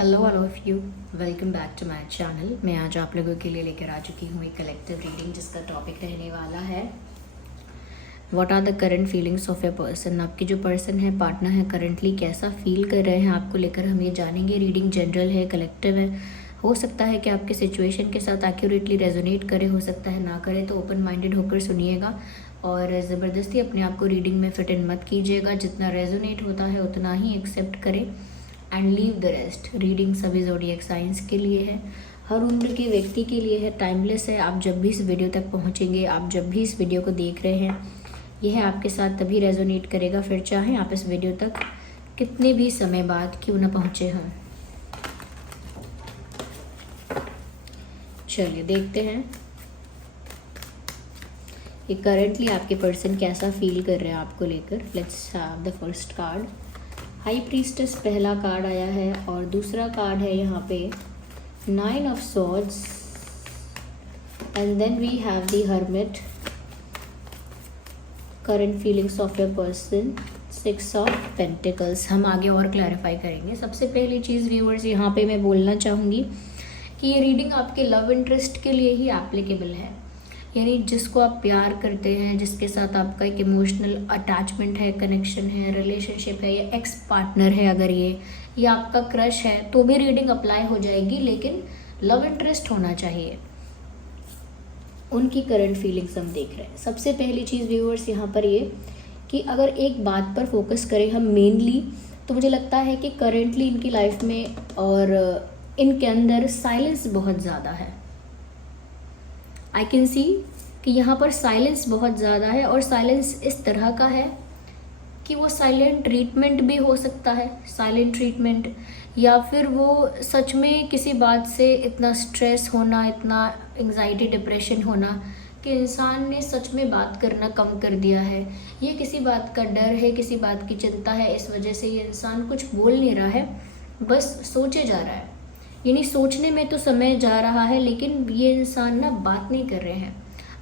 Hello all of you, welcome back to my channel. मैं आज आप लोगों के लिए लेकर आ चुकी हूँ एक कलेक्टिव रीडिंग जिसका टॉपिक रहने वाला है what are the current feelings of a person. आपके जो पर्सन है, पार्टनर है, करंटली कैसा फील कर रहे हैं आपको लेकर हम ये जानेंगे। रीडिंग जनरल है, कलेक्टिव है। हो सकता है कि आपके सिचुएशन के साथ एक्यूरेटली रेजोनेट करे, हो सकता है ना करे, तो ओपन माइंडेड होकर सुनिएगा और ज़बरदस्ती अपने आप को रीडिंग में फिट इन मत कीजिएगा। जितना रेजोनेट होता है उतना ही एक्सेप्ट करें and leave the rest. Reading सभी ज़ोडिएक साइंस के लिए है, हर उम्र के व्यक्ति के लिए है, टाइमलेस है। आप जब भी इस वीडियो तक पहुंचेंगे, आप जब भी इस वीडियो को देख रहे हैं, यह आपके साथ तभी रेजोनेट करेगा, फिर चाहे आप इस वीडियो तक कितने भी समय बाद क्यों ना पहुंचे हों। चलिए देखते हैं कि करंटली आपके पर्सन कैसा फील कर रहे हैं आपको लेकर। Let's have the first card. High priestess पहला कार्ड आया है और दूसरा कार्ड है यहाँ पे 9 of swords and then we have the hermit. Current feelings of your person 6 of pentacles. हम आगे और क्लैरिफाई करेंगे। सबसे पहली चीज़ व्यूअर्स यहाँ पे मैं बोलना चाहूँगी कि ये रीडिंग आपके लव इंटरेस्ट के लिए ही एप्लीकेबल है। यानी जिसको आप प्यार करते हैं, जिसके साथ आपका एक इमोशनल अटैचमेंट है, कनेक्शन है, रिलेशनशिप है, या एक्स पार्टनर है, अगर ये या आपका क्रश है तो भी रीडिंग अप्लाई हो जाएगी, लेकिन लव इंटरेस्ट होना चाहिए। उनकी करंट फीलिंग्स हम देख रहे हैं। सबसे पहली चीज़ व्यूअर्स यहाँ पर ये कि अगर एक बात पर फोकस करें हम मेनली, तो मुझे लगता है कि करेंटली इनकी लाइफ में और इनके अंदर साइलेंस बहुत ज़्यादा है। आई कैन सी कि यहाँ पर साइलेंस बहुत ज़्यादा है और साइलेंस इस तरह का है कि वो साइलेंट ट्रीटमेंट भी हो सकता है, साइलेंट ट्रीटमेंट, या फिर वो सच में किसी बात से इतना स्ट्रेस होना, इतना एंजाइटी डिप्रेशन होना कि इंसान ने सच में बात करना कम कर दिया है। ये किसी बात का डर है, किसी बात की चिंता है, इस वजह से ये इंसान कुछ बोल नहीं रहा है, बस सोचे जा रहा है। यानी सोचने में तो समय जा रहा है, लेकिन ये इंसान ना बात नहीं कर रहे हैं।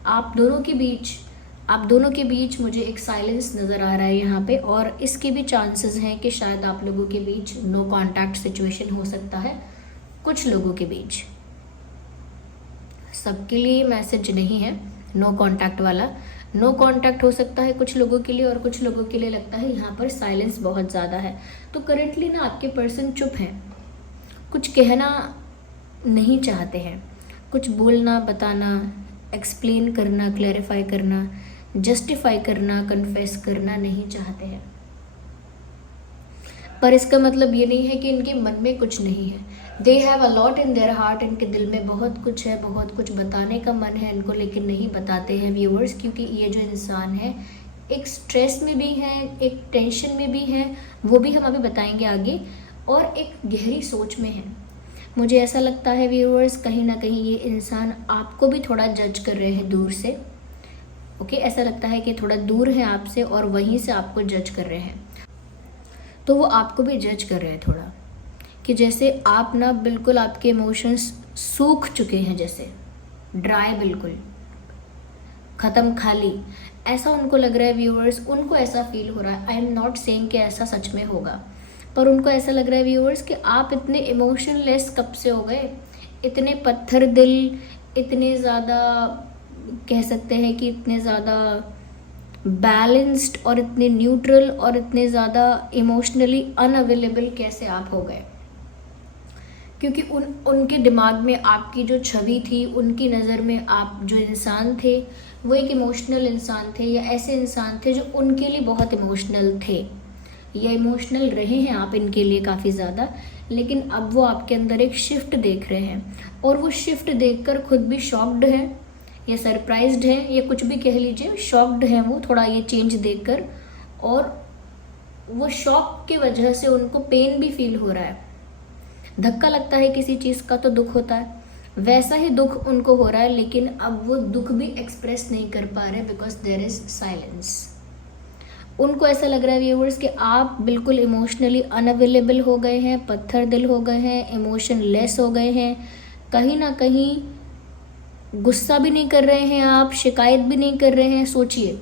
आप दोनों के बीच मुझे एक साइलेंस नज़र आ रहा है यहाँ पे, और इसके भी चांसेस हैं कि शायद आप लोगों के बीच नो कांटेक्ट सिचुएशन हो सकता है। कुछ लोगों के बीच, सबके लिए मैसेज नहीं है नो कांटेक्ट वाला। नो कांटेक्ट हो सकता है कुछ लोगों के लिए, और कुछ लोगों के लिए लगता है यहाँ पर साइलेंस बहुत ज़्यादा है। तो करेंटली ना आपके पर्सन चुप हैं, कुछ कहना नहीं चाहते हैं, कुछ बोलना, बताना, एक्सप्लेन करना, क्लैरिफाई करना, जस्टिफाई करना, कन्फेस करना नहीं चाहते हैं। पर इसका मतलब ये नहीं है कि इनके मन में कुछ नहीं है। They have a lot in their heart. इनके दिल में बहुत कुछ है, बहुत कुछ बताने का मन है इनको, लेकिन नहीं बताते हैं व्यूअर्स, क्योंकि ये जो इंसान है एक स्ट्रेस में भी है, एक टेंशन में भी है, वो भी हम अभी बताएंगे आगे, और एक गहरी सोच में है। मुझे ऐसा लगता है व्यूअर्स, कहीं ना कहीं ये इंसान आपको भी थोड़ा जज कर रहे हैं दूर से। ओके, ऐसा लगता है कि थोड़ा दूर है आपसे और वहीं से आपको जज कर रहे हैं। तो वो आपको भी जज कर रहे हैं थोड़ा, कि जैसे आप ना बिल्कुल आपके इमोशंस सूख चुके हैं, जैसे ड्राई, बिल्कुल ख़त्म, खाली, ऐसा उनको लग रहा है व्यूअर्स। उनको ऐसा फील हो रहा है। आई एम नॉट सेइंग कि ऐसा सच में होगा, पर उनको ऐसा लग रहा है व्यूअर्स कि आप इतने इमोशनलेस कब से हो गए, इतने पत्थर दिल, इतने ज़्यादा कह सकते हैं कि इतने ज़्यादा बैलेंस्ड और इतने न्यूट्रल और इतने ज़्यादा इमोशनली अनअवेलेबल कैसे आप हो गए। क्योंकि उनके दिमाग में आपकी जो छवि थी, उनकी नज़र में आप जो इंसान थे वो एक इमोशनल इंसान थे, या ऐसे इंसान थे जो उनके लिए बहुत इमोशनल थे, या इमोशनल रहे हैं आप इनके लिए काफ़ी ज़्यादा। लेकिन अब वो आपके अंदर एक शिफ्ट देख रहे हैं, और वो शिफ्ट देखकर खुद भी शॉक्ड हैं, या सरप्राइज्ड हैं, या कुछ भी कह लीजिए, शॉक्ड हैं वो थोड़ा ये चेंज देखकर, और वो शॉक की वजह से उनको पेन भी फील हो रहा है। धक्का लगता है किसी चीज़ का तो दुख होता है, वैसा ही दुख उनको हो रहा है, लेकिन अब वो दुख भी एक्सप्रेस नहीं कर पा रहे बिकॉज देयर इज साइलेंस। उनको ऐसा लग रहा है व्यूअर्स कि आप बिल्कुल इमोशनली अनअवेलेबल हो गए हैं, पत्थर दिल हो गए हैं, इमोशन लेस हो गए हैं, कहीं ना कहीं गुस्सा भी नहीं कर रहे हैं आप, शिकायत भी नहीं कर रहे हैं। सोचिए,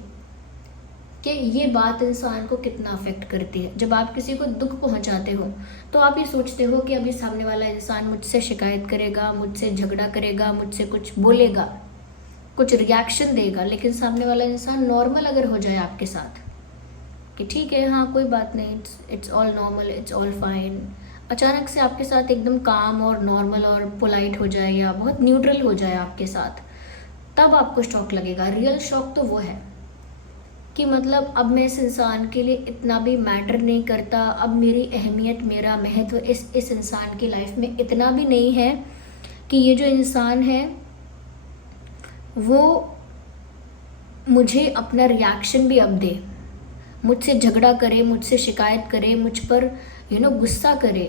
कि ये बात इंसान को कितना अफेक्ट करती है। जब आप किसी को दुख पहुंचाते हो तो आप ये सोचते हो कि अभी सामने वाला इंसान मुझसे शिकायत करेगा, मुझसे झगड़ा करेगा, मुझसे कुछ बोलेगा, कुछ रिएक्शन देगा, लेकिन सामने वाला इंसान नॉर्मल अगर हो जाए आपके साथ कि ठीक है, हाँ कोई बात नहीं, it's all normal, it's all fine, अचानक से आपके साथ एकदम काम और नॉर्मल और पोलाइट हो जाए या बहुत न्यूट्रल हो जाए आपके साथ, तब आपको शॉक लगेगा। रियल शॉक तो वो है कि मतलब अब मैं इस इंसान के लिए इतना भी मैटर नहीं करता, अब मेरी अहमियत, मेरा महत्व इस इंसान की लाइफ में इतना भी नहीं है कि ये जो इंसान है वो मुझे अपना रिएक्शन भी अब दे, मुझसे झगड़ा करे, मुझसे शिकायत करे, मुझ पर गुस्सा करे,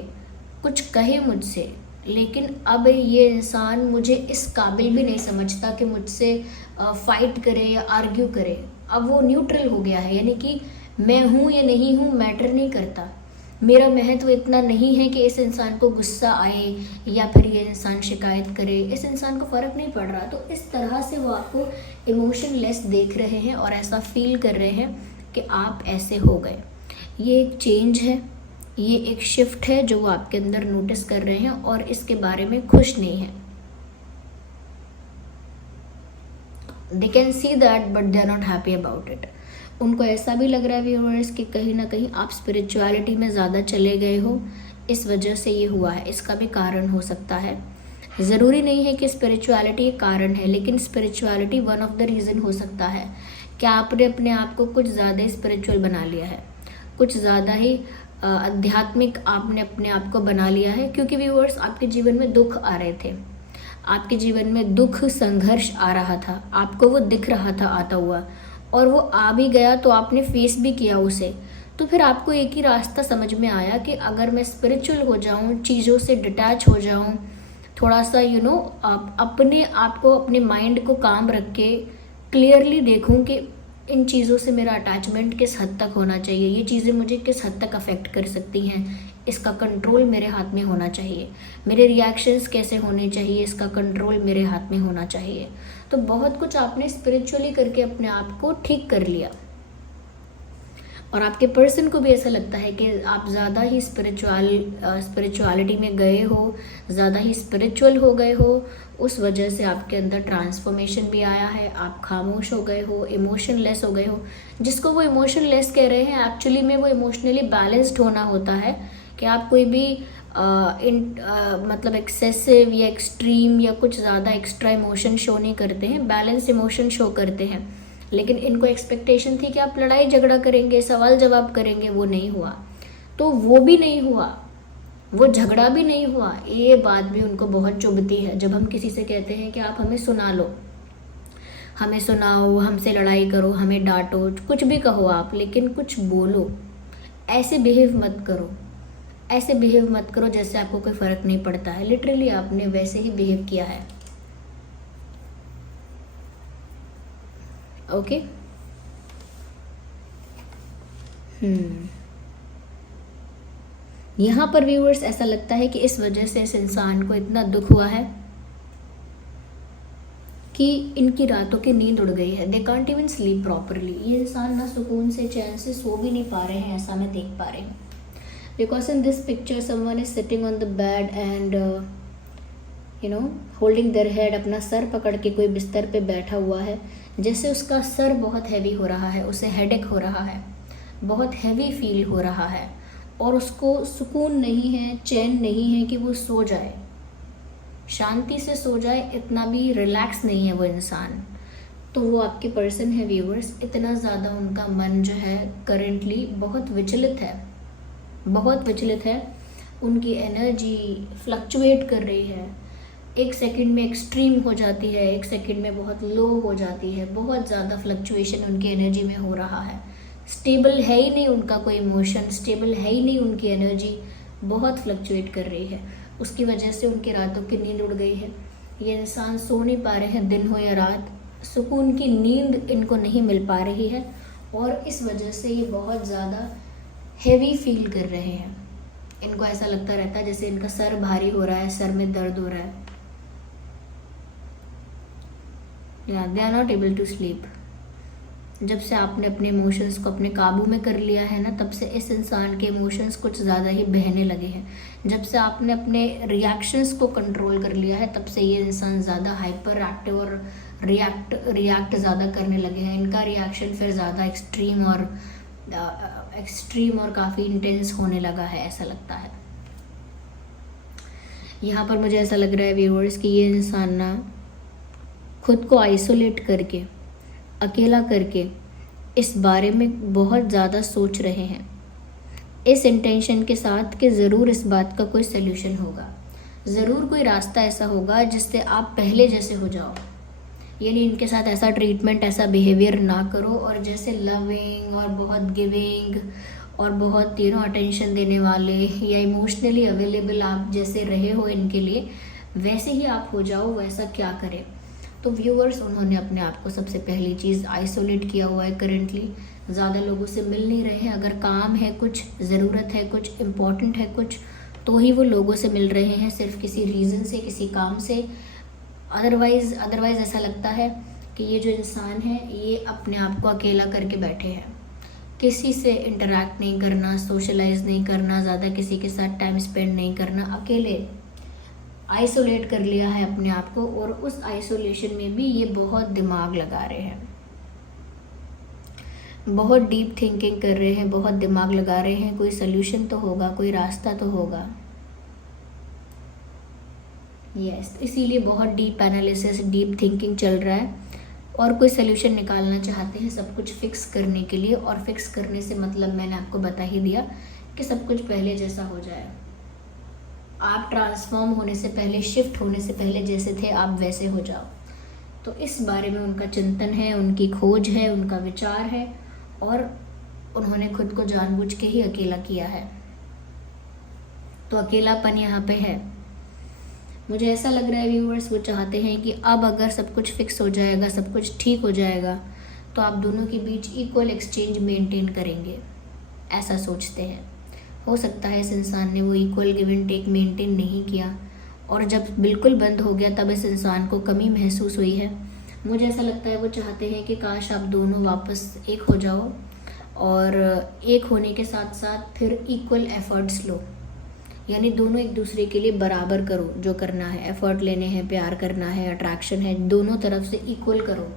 कुछ कहे मुझसे, लेकिन अब ये इंसान मुझे इस काबिल भी नहीं समझता कि मुझसे फाइट करे या आर्ग्यू करे। अब वो न्यूट्रल हो गया है, यानी कि मैं हूँ या नहीं हूँ मैटर नहीं करता, मेरा महत्व इतना नहीं है कि इस इंसान को गुस्सा आए या फिर ये इंसान शिकायत करे, इस इंसान को फ़र्क नहीं पड़ रहा। तो इस तरह से वो आपको इमोशनलेस देख रहे हैं और ऐसा फील कर रहे हैं कि आप ऐसे हो गए। ये एक चेंज है, ये एक शिफ्ट है जो वो आपके अंदर नोटिस कर रहे हैं और इसके बारे में खुश नहीं है। They can see that but they are not happy about it. उनको ऐसा भी लग रहा है व्यूअर्स कि कहीं ना कहीं आप स्पिरिचुअलिटी में ज़्यादा चले गए हो, इस वजह से ये हुआ है। इसका भी कारण हो सकता है, ज़रूरी नहीं है कि स्पिरिचुअलिटी एक कारण है, लेकिन spirituality one of the reason हो सकता है कि आपने अपने आप को कुछ ज़्यादा ही स्पिरिचुअल बना लिया है, कुछ ज़्यादा ही आध्यात्मिक आपने अपने आप को बना लिया है। क्योंकि व्यूअर्स आपके जीवन में दुख आ रहे थे, आपके जीवन में दुख, संघर्ष आ रहा था, आपको वो दिख रहा था आता हुआ, और वो आ भी गया तो आपने फेस भी किया उसे। तो फिर आपको एक ही रास्ता समझ में आया कि अगर मैं स्पिरिचुअल हो जाऊं, चीज़ों से डिटैच हो जाऊं, थोड़ा सा अपने आप को, अपने माइंड को काम रख के क्लियरली देखूं कि इन चीज़ों से मेरा अटैचमेंट किस हद तक होना चाहिए, ये चीज़ें मुझे किस हद तक अफेक्ट कर सकती हैं, इसका कंट्रोल मेरे हाथ में होना चाहिए, मेरे रिएक्शंस कैसे होने चाहिए, इसका कंट्रोल मेरे हाथ में होना चाहिए। तो बहुत कुछ आपने स्पिरिचुअली करके अपने आप को ठीक कर लिया, और आपके पर्सन को भी ऐसा लगता है कि आप ज़्यादा ही स्पिरिचुअलिटी में गए हो, ज़्यादा ही स्पिरिचुअल हो गए हो, उस वजह से आपके अंदर ट्रांसफॉर्मेशन भी आया है, आप खामोश हो गए हो, इमोशनलेस हो गए हो। जिसको वो इमोशनलेस कह रहे हैं, एक्चुअली में वो इमोशनली बैलेंस्ड होना होता है कि आप कोई भी मतलब एक्सेसिव या एक्सट्रीम या कुछ ज़्यादा एक्स्ट्रा इमोशन शो नहीं करते हैं, बैलेंस इमोशन शो करते हैं। लेकिन इनको एक्सपेक्टेशन थी कि आप लड़ाई झगड़ा करेंगे, सवाल जवाब करेंगे, वो नहीं हुआ, तो वो भी नहीं हुआ, वो झगड़ा भी नहीं हुआ। ये बात भी उनको बहुत चुभती है जब हम किसी से कहते हैं कि आप हमें सुना लो, हमें सुनाओ, हमसे लड़ाई करो, हमें डांटो, कुछ भी कहो आप, लेकिन कुछ बोलो, ऐसे बिहेव मत करो, ऐसे बिहेव मत करो जैसे आपको कोई फ़र्क नहीं पड़ता है। लिटरली आपने वैसे ही बिहेव किया है। ओके यहाँ पर व्यूअर्स ऐसा लगता है कि इस वजह से इस इंसान को इतना दुख हुआ है कि इनकी रातों की नींद उड़ गई है। They can't even sleep properly. ये इंसान ना सुकून से, चैन से सो भी नहीं पा रहे हैं, ऐसा मैं देख पा रही हूँ। Because in this picture someone is sitting on the bed and holding their head, अपना सर पकड़ के कोई बिस्तर पे बैठा हुआ है, जैसे उसका सर बहुत हैवी हो रहा है, उसे हेडेक हो रहा है, बहुत हैवी फील हो रहा है, और उसको सुकून नहीं है, चैन नहीं है कि वो सो जाए, शांति से सो जाए, इतना भी रिलैक्स नहीं है वो इंसान। तो वो आपके पर्सन है व्यूअर्स, इतना ज़्यादा उनका मन जो है करेंटली बहुत विचलित है, बहुत विचलित है। उनकी एनर्जी फ्लक्चुएट कर रही है, एक सेकंड में एक्सट्रीम हो जाती है, एक सेकंड में बहुत लो हो जाती है, बहुत ज़्यादा फ्लक्चुएशन उनकी एनर्जी में हो रहा है। स्टेबल है ही नहीं उनका कोई इमोशन, स्टेबल है ही नहीं उनकी एनर्जी, बहुत फ्लक्चुएट कर रही है। उसकी वजह से उनकी रातों की नींद उड़ गई है। ये इंसान सो नहीं पा रहे हैं, दिन हो या रात, सुकून की नींद इनको नहीं मिल पा रही है, और इस वजह से ये बहुत ज़्यादा हेवी फील कर रहे हैं। इनको ऐसा लगता रहता है जैसे इनका सर भारी हो रहा है, सर में दर्द हो रहा है। They are not able to sleep. जब से आपने अपने इमोशंस को अपने काबू में कर लिया है ना, तब से इस इंसान के इमोशंस कुछ ज़्यादा ही बहने लगे हैं। जब से आपने अपने रिएक्शंस को कंट्रोल कर लिया है, तब से ये इंसान ज़्यादा हाइपर एक्टिव और रिएक्ट ज़्यादा करने लगे हैं। इनका रिएक्शन फिर ज़्यादा एक्सट्रीम और काफ़ी इंटेंस होने लगा है, ऐसा लगता है। यहाँ पर मुझे ऐसा लग रहा है व्यूअर्स कि ये इंसान ना खुद को आइसोलेट करके, अकेला करके इस बारे में बहुत ज़्यादा सोच रहे हैं, इस इंटेंशन के साथ कि ज़रूर इस बात का कोई सल्यूशन होगा, ज़रूर कोई रास्ता ऐसा होगा जिससे आप पहले जैसे हो जाओ। यानी इनके साथ ऐसा ट्रीटमेंट, ऐसा बिहेवियर ना करो, और जैसे लविंग और बहुत गिविंग और बहुत अटेंशन देने वाले या इमोशनली अवेलेबल आप जैसे रहे हो इनके लिए, वैसे ही आप हो जाओ। वैसा क्या करें? तो व्यूअर्स, उन्होंने अपने आप को सबसे पहली चीज़ आइसोलेट किया हुआ है। करंटली ज़्यादा लोगों से मिल नहीं रहे हैं। अगर काम है, कुछ ज़रूरत है, कुछ इम्पोर्टेंट है कुछ, तो ही वो लोगों से मिल रहे हैं, सिर्फ किसी रीज़न से, किसी काम से। अदरवाइज़ ऐसा लगता है कि ये जो इंसान है ये अपने आप को अकेला करके बैठे हैं। किसी से इंटरेक्ट नहीं करना, सोशलाइज नहीं करना, ज़्यादा किसी के साथ टाइम स्पेंड नहीं करना, अकेले आइसोलेट कर लिया है अपने आप को। और उस आइसोलेशन में भी ये बहुत दिमाग लगा रहे हैं, बहुत डीप थिंकिंग कर रहे हैं, बहुत दिमाग लगा रहे हैं। कोई सल्यूशन तो होगा, कोई रास्ता तो होगा। यस, इसीलिए बहुत डीप एनालिसिस, डीप थिंकिंग चल रहा है और कोई सल्यूशन निकालना चाहते हैं सब कुछ फिक्स करने के लिए। और फिक्स करने से मतलब मैंने आपको बता ही दिया कि सब कुछ पहले जैसा हो जाए। आप ट्रांसफॉर्म होने से पहले, शिफ्ट होने से पहले जैसे थे आप वैसे हो जाओ। तो इस बारे में उनका चिंतन है, उनकी खोज है, उनका विचार है, और उन्होंने खुद को जानबूझ के ही अकेला किया है। तो अकेलापन यहाँ पे है। मुझे ऐसा लग रहा है व्यूअर्स, वो चाहते हैं कि अब अगर सब कुछ फिक्स हो जाएगा, सब कुछ ठीक हो जाएगा, तो आप दोनों के बीच इक्वल एक्सचेंज मेंटेन करेंगे, ऐसा सोचते हैं। हो सकता है इस इंसान ने वो equal give and take maintain नहीं किया, और जब बिल्कुल बंद हो गया तब इस इंसान को कमी महसूस हुई है। मुझे ऐसा लगता है वो चाहते हैं कि काश आप दोनों वापस एक हो जाओ, और एक होने के साथ साथ फिर इक्वल एफर्ट्स लो। यानी दोनों एक दूसरे के लिए बराबर करो, जो करना है, एफर्ट लेने हैं, प्यार करना है, अट्रैक्शन है, दोनों तरफ से इक्वल करो।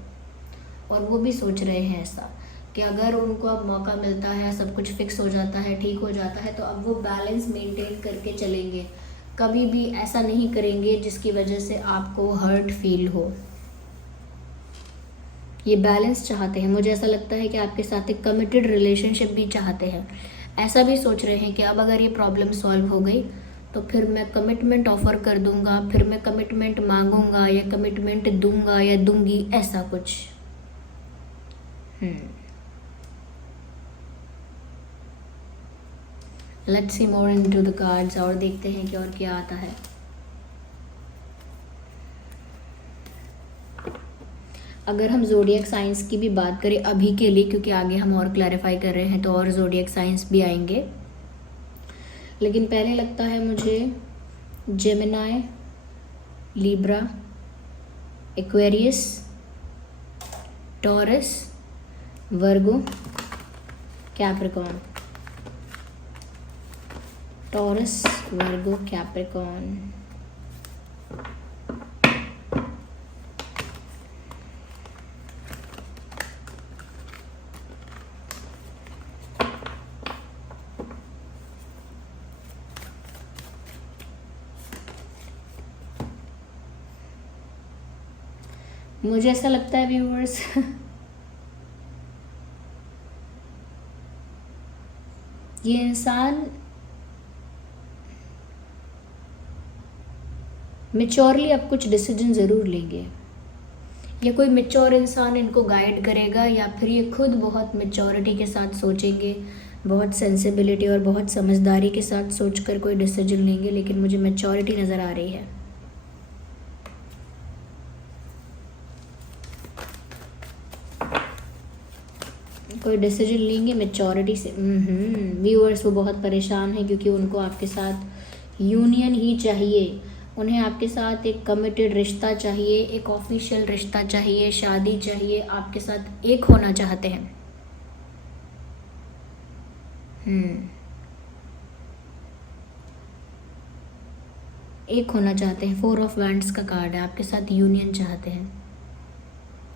और वो भी सोच रहे हैं ऐसा कि अगर उनको अब मौका मिलता है, सब कुछ फिक्स हो जाता है, ठीक हो जाता है, तो अब वो बैलेंस मेंटेन करके चलेंगे। कभी भी ऐसा नहीं करेंगे जिसकी वजह से आपको हर्ट फील हो। ये बैलेंस चाहते हैं। मुझे ऐसा लगता है कि आपके साथ एक कमिटेड रिलेशनशिप भी चाहते हैं। ऐसा भी सोच रहे हैं कि अब अगर ये प्रॉब्लम सॉल्व हो गई तो फिर मैं कमिटमेंट ऑफर कर दूंगा, फिर मैं कमिटमेंट मांगूंगा या कमिटमेंट दूंगा या दूंगी, ऐसा कुछ। Let's see more into the cards, और देखते हैं कि और क्या आता है। अगर हम ज़ोडिएक साइंस की भी बात करें अभी के लिए, क्योंकि आगे हम और क्लैरिफाई कर रहे हैं तो और ज़ोडिएक साइंस भी आएंगे, लेकिन पहले लगता है मुझे जेमिनाई, लिब्रा, एक्वेरियस, टॉरस, वर्गो, कैप्रिकॉर्न। टॉरस, वर्गो, कैप्रिकॉर्न। मुझे ऐसा लगता है व्यूअर्स ये इंसान मेच्योरली अब कुछ डिसीजन ज़रूर लेंगे, या कोई मेच्योर इंसान इनको गाइड करेगा, या फिर ये खुद बहुत मेच्योरिटी के साथ सोचेंगे, बहुत सेंसिबिलिटी और बहुत समझदारी के साथ सोचकर कोई डिसीजन लेंगे। लेकिन मुझे मेच्योरिटी नज़र आ रही है। कोई डिसीजन लेंगे मेच्योरिटी से। व्यूअर्स, वो बहुत परेशान हैं क्योंकि उनको आपके साथ यूनियन ही चाहिए। उन्हें आपके साथ एक कमिटेड रिश्ता चाहिए, एक ऑफिशियल रिश्ता चाहिए, शादी चाहिए, आपके साथ एक होना चाहते हैं। एक होना चाहते हैं। 4 ऑफ वैंड्स का कार्ड है, आपके साथ यूनियन चाहते हैं,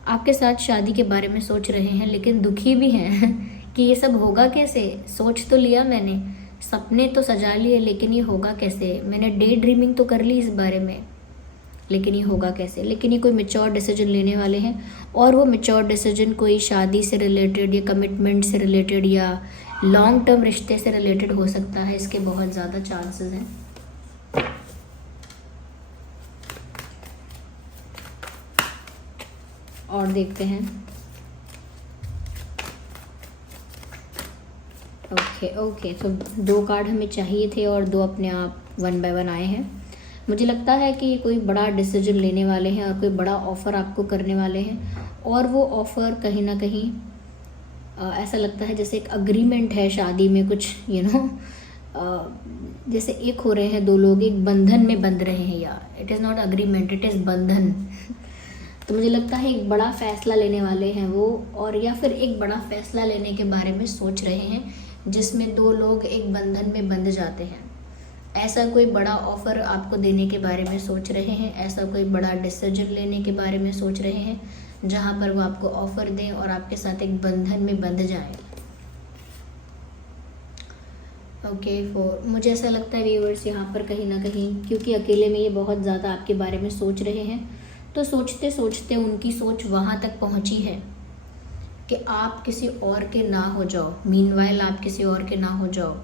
आपके साथ शादी के बारे में सोच रहे हैं, लेकिन दुखी भी हैं कि ये सब होगा कैसे। सोच तो लिया मैंने, सपने तो सजा लिए, लेकिन ये होगा कैसे। मैंने डे ड्रीमिंग तो कर ली इस बारे में, लेकिन ये होगा कैसे। लेकिन ये कोई मैच्योर डिसीजन लेने वाले हैं, और वो मैच्योर डिसीजन कोई शादी से रिलेटेड या कमिटमेंट से रिलेटेड या लॉन्ग टर्म रिश्ते से रिलेटेड हो सकता है। इसके बहुत ज़्यादा चांसेस हैं। और देखते हैं। ओके तो 2 कार्ड हमें चाहिए थे और 2 अपने आप 1 बाय 1 आए हैं। मुझे लगता है कि ये कोई बड़ा डिसीजन लेने वाले हैं और कोई बड़ा ऑफ़र आपको करने वाले हैं, और वो ऑफ़र कहीं ना कहीं ऐसा लगता है जैसे एक अग्रीमेंट है शादी में, कुछ जैसे एक हो रहे हैं 2 लोग, एक बंधन में बंध रहे हैं, या it is not agreement, it is बंधन। तो मुझे लगता है एक बड़ा फ़ैसला लेने वाले हैं वो, और या फिर एक बड़ा फ़ैसला लेने के बारे में सोच रहे हैं, जिसमें 2 लोग एक बंधन में बंध जाते हैं। ऐसा कोई बड़ा ऑफ़र आपको देने के बारे में सोच रहे हैं, ऐसा कोई बड़ा डिसीजन लेने के बारे में सोच रहे हैं, जहाँ पर वो आपको ऑफ़र दें और आपके साथ एक बंधन में बंध जाएं। मुझे ऐसा लगता है व्यूअर्स यहाँ पर कहीं ना कहीं, क्योंकि अकेले में ये बहुत ज़्यादा आपके बारे में सोच रहे हैं, तो सोचते सोचते उनकी सोच वहाँ तक पहुँची है कि आप किसी और के ना हो जाओ। मीनवाइल आप किसी और के ना हो जाओ।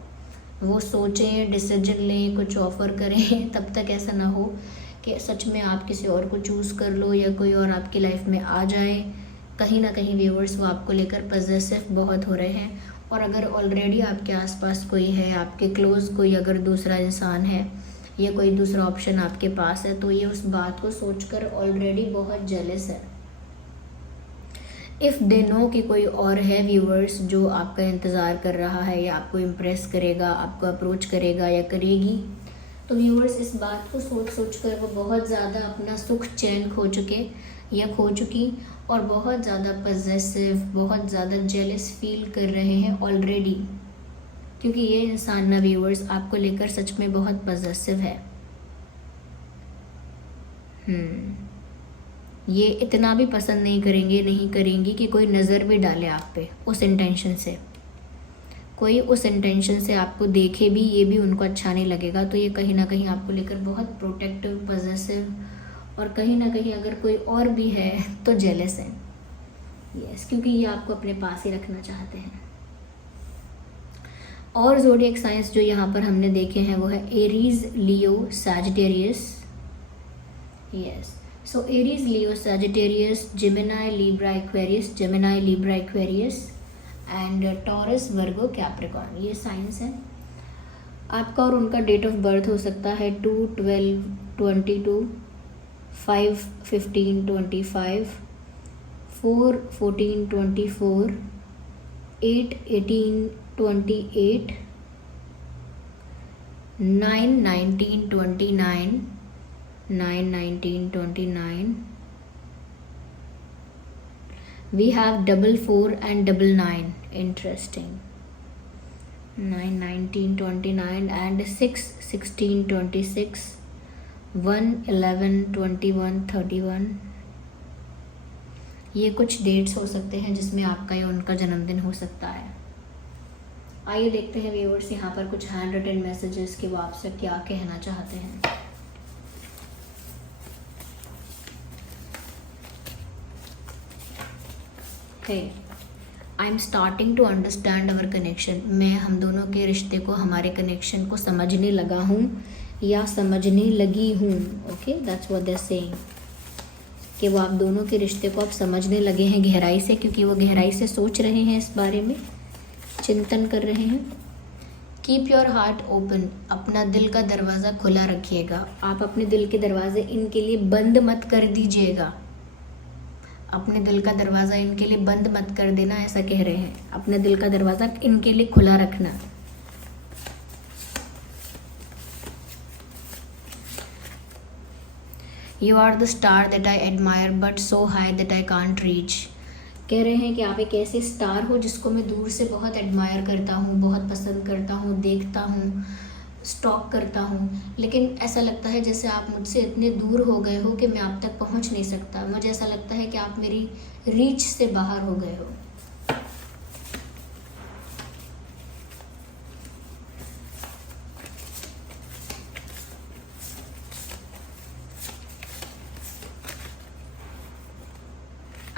वो सोचें, डिसीजन लें, कुछ ऑफ़र करें, तब तक ऐसा ना हो कि सच में आप किसी और को चूज़ कर लो या कोई और आपकी लाइफ में आ जाए। कहीं ना कहीं व्यूअर्स वो आपको लेकर पॉजेसिव बहुत हो रहे हैं, और अगर ऑलरेडी आपके आसपास कोई है, आपके क्लोज़ कोई अगर दूसरा इंसान है या कोई दूसरा ऑप्शन आपके पास है, तो ये उस बात को सोचकर ऑलरेडी बहुत जेलस है। इफ़ दे नो कि कोई और है व्यूअर्स जो आपका इंतज़ार कर रहा है या आपको इम्प्रेस करेगा, आपको अप्रोच करेगा या करेगी, तो व्यूअर्स इस बात को सोच कर वो बहुत ज़्यादा अपना सुख चैन खो चुके या खो चुकी, और बहुत ज़्यादा पॉजेसिव, बहुत ज़्यादा जेलस फील कर रहे हैं ऑलरेडी, क्योंकि ये इंसान ना व्यूअर्स आपको लेकर सच में बहुत पॉजेसिव है। ये इतना भी पसंद नहीं करेंगी कि कोई नज़र भी डाले आप पे उस इंटेंशन से, कोई उस इंटेंशन से आपको देखे भी, ये भी उनको अच्छा नहीं लगेगा। तो ये कहीं ना कहीं आपको लेकर बहुत प्रोटेक्टिव, पॉजेसिव, और कहीं ना कहीं अगर कोई और भी है तो जेलस है। यस, क्योंकि ये आपको अपने पास ही रखना चाहते हैं। और ज़ोडिएक साइंस जो यहाँ पर हमने देखे हैं वो है Aries, Leo, Sagittarius. Yes, so Aries, Leo, Sagittarius, Gemini, Libra, Aquarius, Gemini, Libra, Aquarius and taurus, Virgo, Capricorn, ये साइंस है। आपका और उनका डेट ऑफ बर्थ हो सकता है 2/12/22, 5/15/25, 4/14/24, 8/18/28, 9/19/29, 9/19/29. We have 4/4 and 9/9. Interesting. 9/19/29 and 6/16/26, 1/11/21/31. ये कुछ डेट्स हो सकते हैं जिसमें आपका या उनका जन्मदिन हो सकता है। आइए देखते हैं व्यूअर्स यहाँ पर कुछ हैंड रिटन मैसेजेस कि वो आपसे क्या कहना चाहते हैं। I am starting to understand our connection. मैं हम दोनों के रिश्ते को, हमारे कनेक्शन को समझने लगा हूँ या समझने लगी हूँ। Okay, that's what they are saying, कि वो आप दोनों के रिश्ते को आप समझने लगे हैं गहराई से, क्योंकि वो गहराई से सोच रहे हैं, इस बारे में चिंतन कर रहे हैं। कीप योर हार्ट ओपन, अपना दिल का दरवाज़ा खुला रखिएगा। आप अपने दिल के दरवाजे इनके लिए बंद मत कर दीजिएगा। अपने दिल का दरवाज़ा इनके लिए बंद मत कर देना, ऐसा कह रहे हैं। अपने दिल का दरवाज़ा इनके लिए खुला रखना। You are the star that I admire but so high that I can't reach. कह रहे हैं कि आप एक ऐसे स्टार हो जिसको मैं दूर से बहुत एडमायर करता हूँ, बहुत पसंद करता हूँ, देखता हूँ, स्टॉक करता हूँ, लेकिन ऐसा लगता है जैसे आप मुझसे इतने दूर हो गए हो कि मैं आप तक पहुँच नहीं सकता। मुझे ऐसा लगता है कि आप मेरी रीच से बाहर हो गए हो।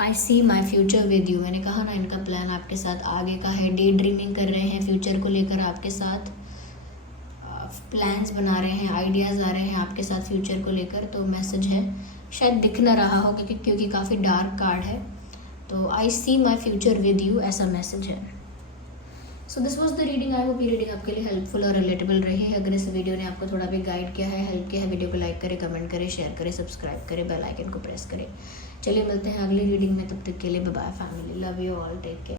आई सी माई फ्यूचर विद यू। मैंने कहा ना इनका प्लान आपके साथ आगे का है, डे ड्रीमिंग कर रहे हैं, फ्यूचर को लेकर आपके साथ प्लान्स बना रहे हैं, आइडियाज़ आ रहे हैं आपके साथ फ्यूचर को लेकर। तो मैसेज है, शायद दिख ना रहा हो क्योंकि काफ़ी डार्क कार्ड है। तो आई सी माई फ्यूचर विद यू, ऐसा मैसेज है। So this was the reading. I hope ये रीडिंग आपके लिए हेल्पफुल और रिलेटेबल रही है। अगर इस वीडियो ने आपको थोड़ा भी गाइड किया है, हेल्प किया है, वीडियो को लाइक करें, कमेंट करें, शेयर करें, सब्सक्राइब करें, बेल आइकन को प्रेस करें। चलिए मिलते हैं अगली रीडिंग में, तब तक के लिए bye bye family, love you all, take care.